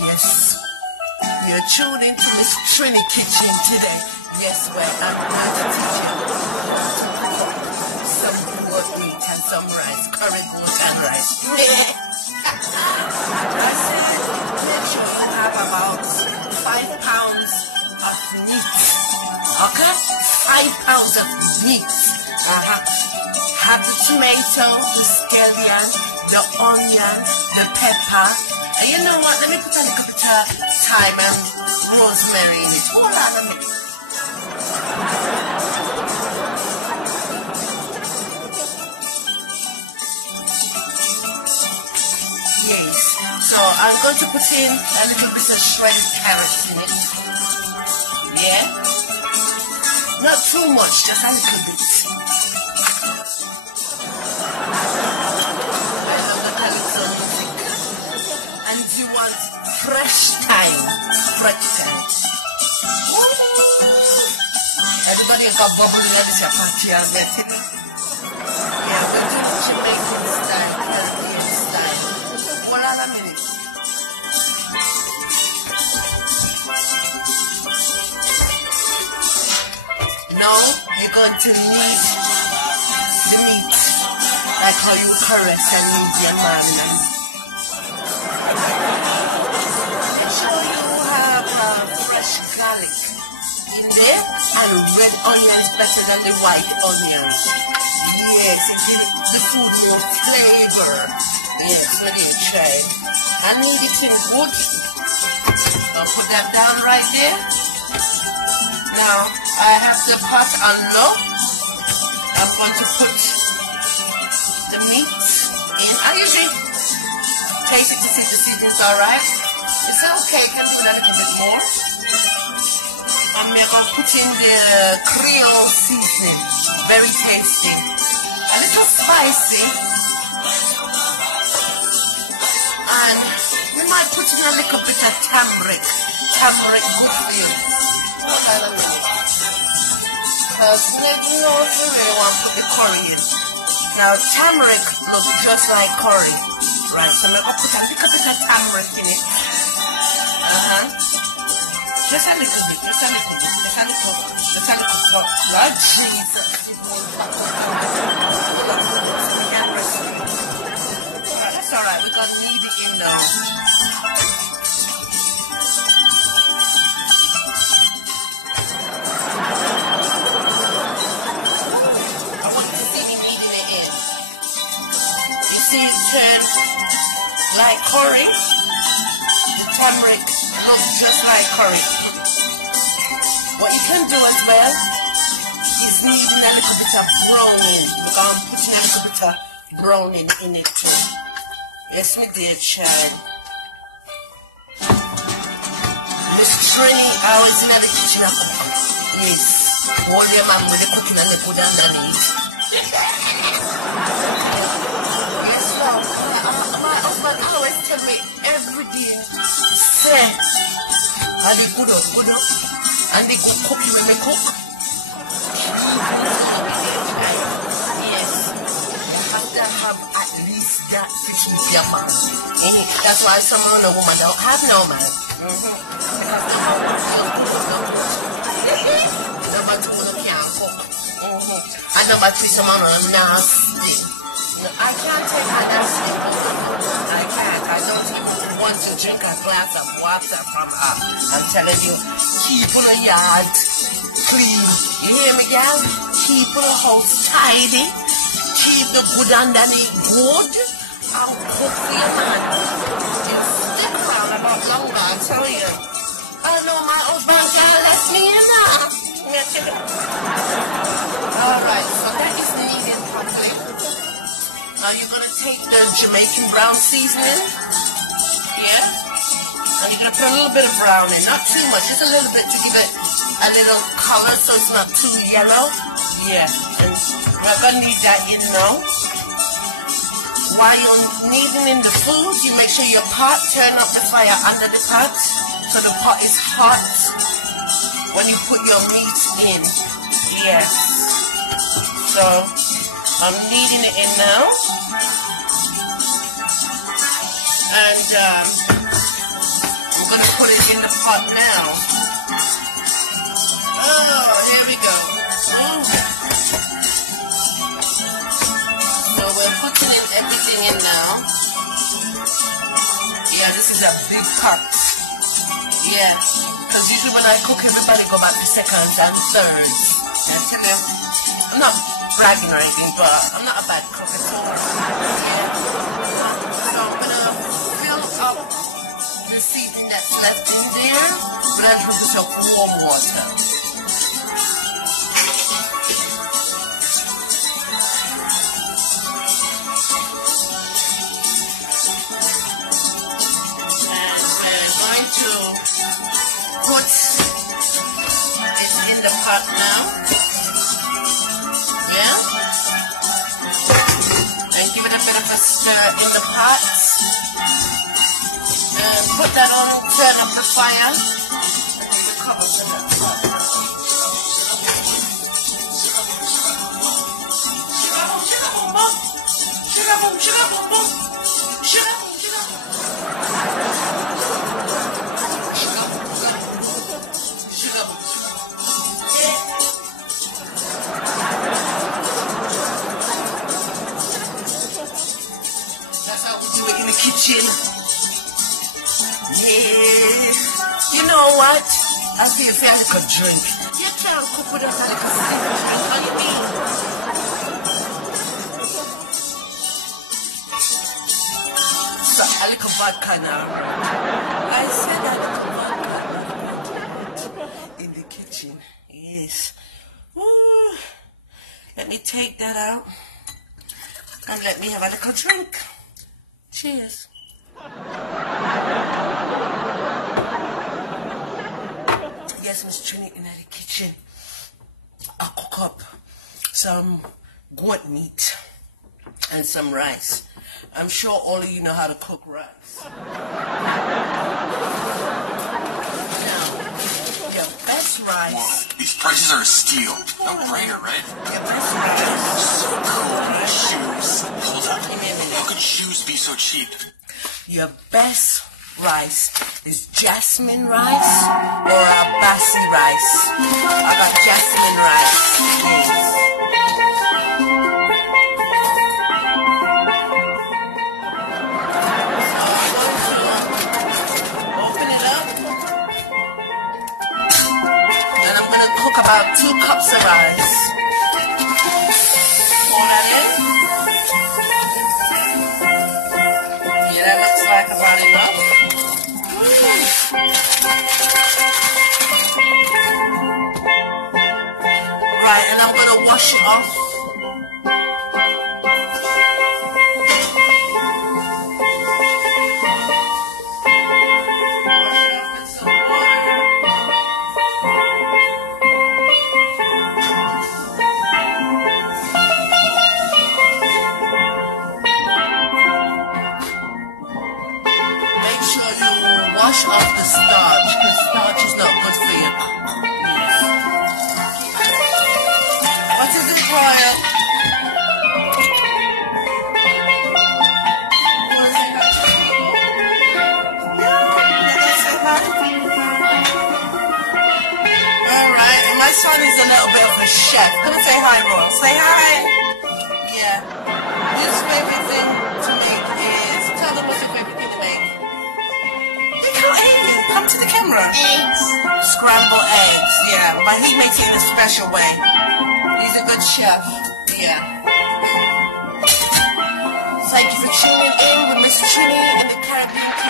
Yes, you're tuned into Miss Trini Kitchen today. Yes, where I'm going to teach you how to cook some goat meat and some rice, curry goat and rice. I said, make sure you have about 5 pounds of meat. Okay? 5 pounds of meat. Have the tomato, the scallion, the onion, the pepper. And you know what? Let me put a little bit of thyme and rosemary in it. Hold on a minute. Yes. So I'm going to put in a little bit of shredded carrots in it. Yeah? Not too much, just a little bit. And if you want fresh thyme, everybody got bubbling at this party as well. Yeah, we're doing Jamaican style, Caribbean style. Hold on a minute. Now you're going to knead the meat like how you caress and knead your man. Make sure you have fresh garlic in there and red onions better than the white onions. Yes, it gives the food more flavor. Yes, let me try. I need it in good. I'll put that down right there. Now I have the pot on low. I'm going to put the meat in. I usually taste it to see if the seasoning's alright. It's okay, you can do that a little bit more. I'm going to put in the Creole seasoning. Very tasty. A little spicy. And we might put in a little bit of turmeric. Turmeric good for you. Hold on a minute. Because maybe you also really want to put the curry in. Now turmeric looks just like curry. Right, so I'm going to put a little bit of turmeric in it. Just a little bit, just a little bit, just a little, just a little. Lord Jesus. That's alright, we're going to knead it in now. I want you to see me kneading it in. You see it turn like curry. The turmeric looks just like curry. What you can do as well is knead a little bit of browning. Because I'm putting a little bit of browning in it too. Yes, me dear child. Miss Trini always in the kitchen. Yes. Hold your man with the cooking and the put underneath. Yes, love. My husband always tell me every day, say, are they good up? And they could cook when they cook. Yes. You have to have at least that to keep your man. That's why some man or woman don't have no man. Number 2, they can't cook. And number 3, some man are nasty. No, I can't take a nasty. I can't. I don't even want to drink a glass of water from her. I'm telling you, keep the yard clean. You hear me, girl? Keep the house tidy. Keep the good underneath good. I'll cook for your man. Just stick around about longer, I tell you. I know my husband can't let me in now. Alright, so that is kneaded properly. Now you're going to take the Jamaican brown seasoning. Yeah? And you're going to put a little bit of brown in. Not too much, just a little bit to give it a little color so it's not too yellow. Yeah. And we're going to need that in now. While you're kneading in the food, you make sure your pot, turn up the fire under the pot so the pot is hot when you put your meat in. Yes. So I'm kneading it in now. And put it in the pot now. Oh, here we go. So we're putting in everything in now. Yeah, this is a big pot. Yeah, because usually when I cook, everybody go back to seconds and thirds. And tell them, I'm not bragging or anything, but I'm not a bad cook at all. Yeah. So I'm gonna fill up the seasoning that's left in there, but I put some warm water. And we're going to put it in the pot now. Yeah? And give it a bit of a stir in the pot. And put that on, turn up the fire. And the covers in that pot. That's how we do it in the kitchen. Yeah. You know what? I feel a little drink. You can't cook with us a little simple drink. What do you mean? So a little vodka now. I said a little vodka in the kitchen. Yes. Woo. Let me take that out. And let me have a little drink. Cheers. Yes, Miss Trinity in the kitchen. I'll cook up some goat meat and some rice. I'm sure all of you know how to cook rice. Now, your best rice. Whoa, these prices are a steal. No brainer, right? Your best rice. So cool. Shoes. Hold on. How could shoes be so cheap? Your best rice is jasmine rice or abasi rice. I got jasmine rice. So I'm going to open it up. And I'm going to cook about 2 cups of rice. Pour that in. Yeah, that looks like about enough. Right, and I'm going to wash it off. Wash it off with some water. Make sure you wash off the starch, because starch is not good for you. Yes. What is it, Royal? You want to say hi to people? Yeah, say hi. Alright, and my son is a little bit of a chef. Come and say hi, Royal. Say hi. Yeah. His favorite thing to make is, tell them what's your favorite thing to make. They can't hear you. Come to the camera. Eggs. Scrambled eggs, yeah. But he makes it in a special way. He's a good chef. Yeah. Thank you for tuning in with Miss Trini in the Caribbean.